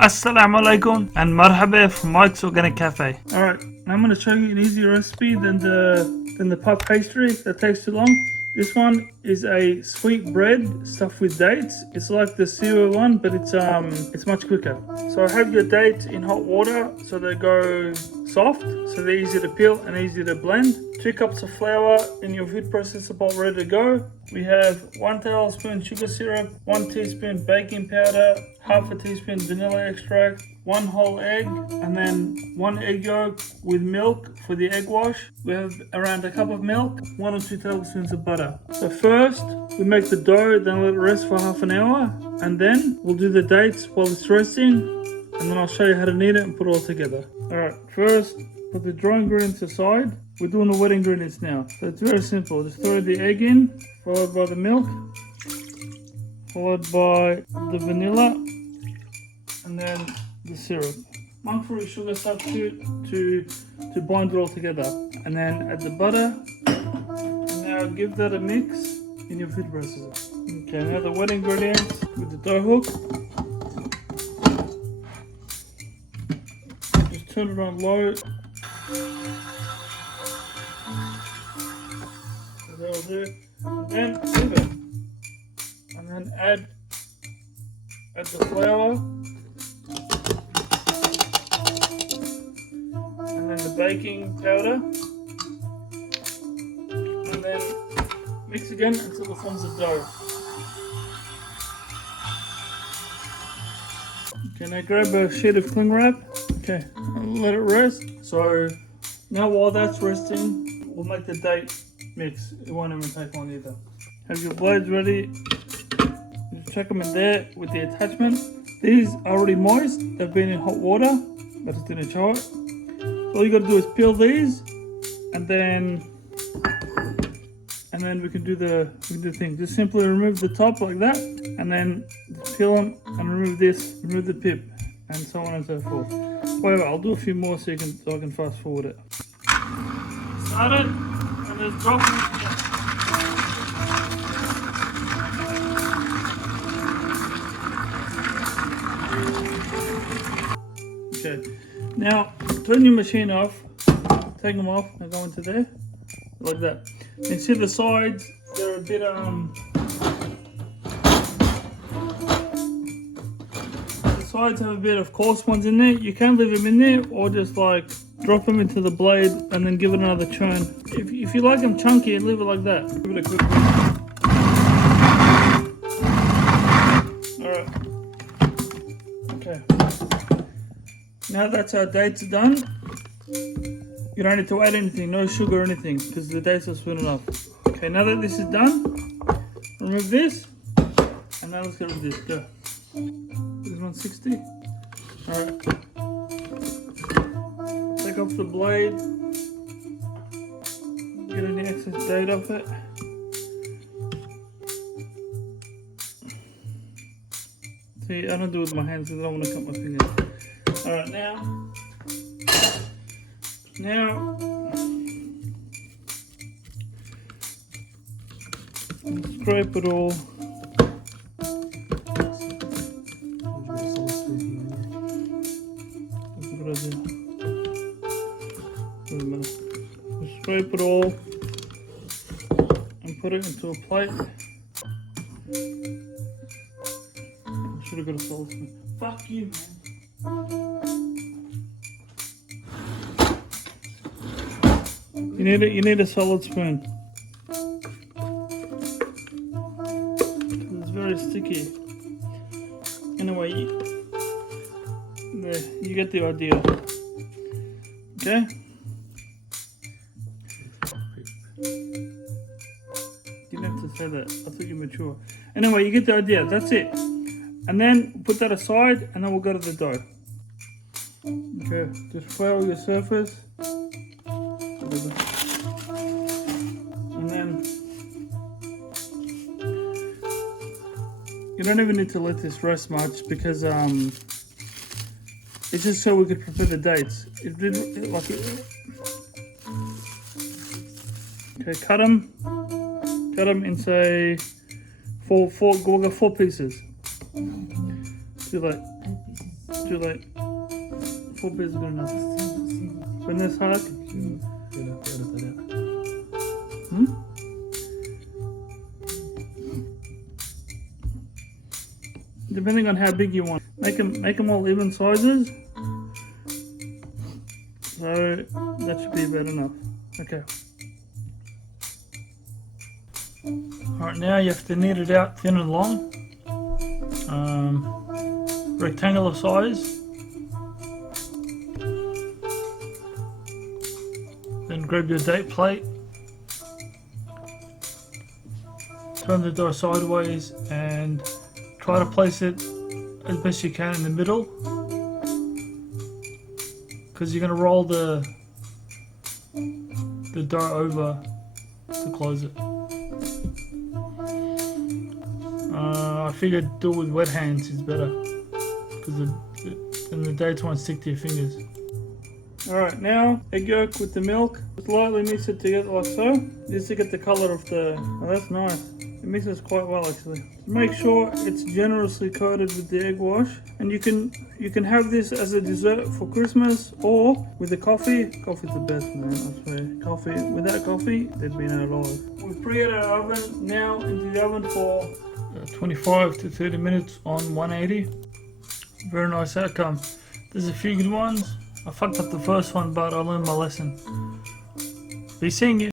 Assalamu alaikum and marhaba from Mike's Organic Cafe. Alright, I'm going to show you an easier recipe than the puff pastry that takes too long. This one is a sweet bread stuffed with dates. It's like the cereal one, but it's much quicker. So have your dates in hot water so they go soft, so they're easy to peel and easy to blend. 2 cups of flour in your food processor bowl ready to go. We have 1 tablespoon sugar syrup, 1 teaspoon baking powder, half a teaspoon vanilla extract, 1 whole egg, and then 1 egg yolk with milk for the egg wash. We have around a cup of milk, 1 or 2 tablespoons of butter. So first, we make the dough, then let it rest for half an hour, and then we'll do the dates while it's resting, and then I'll show you how to knead it and put it all together. Alright, first, put the dry ingredients aside. We're doing the wet ingredients now. So it's very simple. Just throw the egg in, followed by the milk, followed by the vanilla, and then the syrup. 1 fruit sugar substitute to bind it all together. And then add the butter. And now give that a mix in your food processor. Okay, now the wet ingredients with the dough hook. Just turn it on low. So that'll do. And then leave it. And then add the flour. And then the baking powder. And then mix again until it forms a dough. Okay, now grab a sheet of cling wrap. Okay, and let it rest. So now while that's resting, we'll make the date mix. It won't even take long either. Have your blades ready. Just chuck them in there with the attachment. These are already moist. They've been in hot water. I just didn't show it. So all you got to do is peel these, and then we can do the thing. Just simply remove the top like that, and then peel them and remove this, remove the pip, and so on and so forth. Whatever, I'll do a few more so I can fast forward it. Start it, and just drop it. Okay, now turn your machine off, take them off, and go into there, like that. You see the sides, they're a bit, the sides have a bit of coarse ones in there. You can leave them in there, or just like drop them into the blade and then give it another churn. If you like them chunky, leave it like that. Give it a quick Alright. Okay. Now that's our dates done. You don't need to add anything, no sugar or anything, because the dates are sweet enough. Okay, now that this is done, remove this, and now let's get rid of this. Go. This is 160. Alright. Take off the blade. Get any excess date off it. See, I don't do it with my hands because I don't want to cut my fingers. Alright, now scrape it all. Scrape it all and put it into a plate. I should have got a solid spoon. Fuck you, man. You need a solid spoon. It's very sticky. Anyway, you get the idea. Okay? You didn't have to say that. I thought you were mature. Anyway, you get the idea. That's it. And then put that aside, and then we'll go to the dough. Okay, just flour your surface. And then you don't even need to let this rest much because it's just so we could prepare the dates. Okay, cut them in say we'll go 4 pieces. Do like too late. 4 beers is good enough. When this hard. Depending on how big you want. Make them all even sizes. So that should be about enough. Okay. Alright, now you have to knead it out thin and long. Rectangular size. Then grab your date plate. Turn the dough sideways and try to place it as best you can in the middle, because you're going to roll the dough over to close it. I figured do it with wet hands is better, because then the dates won't stick to your fingers. Alright, now egg yolk with the milk. Just lightly mix it together like so, just to get the colour of the... Oh, that's nice. It mixes quite well actually. Make sure it's generously coated with the egg wash, and you can have this as a dessert for Christmas or with the coffee. Coffee's the best, man, I swear. Coffee, without coffee, there'd be no life. We preheat our oven now into the oven for 25 to 30 minutes on 180. Very nice outcome. There's a few good ones. I fucked up the first one, but I learned my lesson. Be seeing you.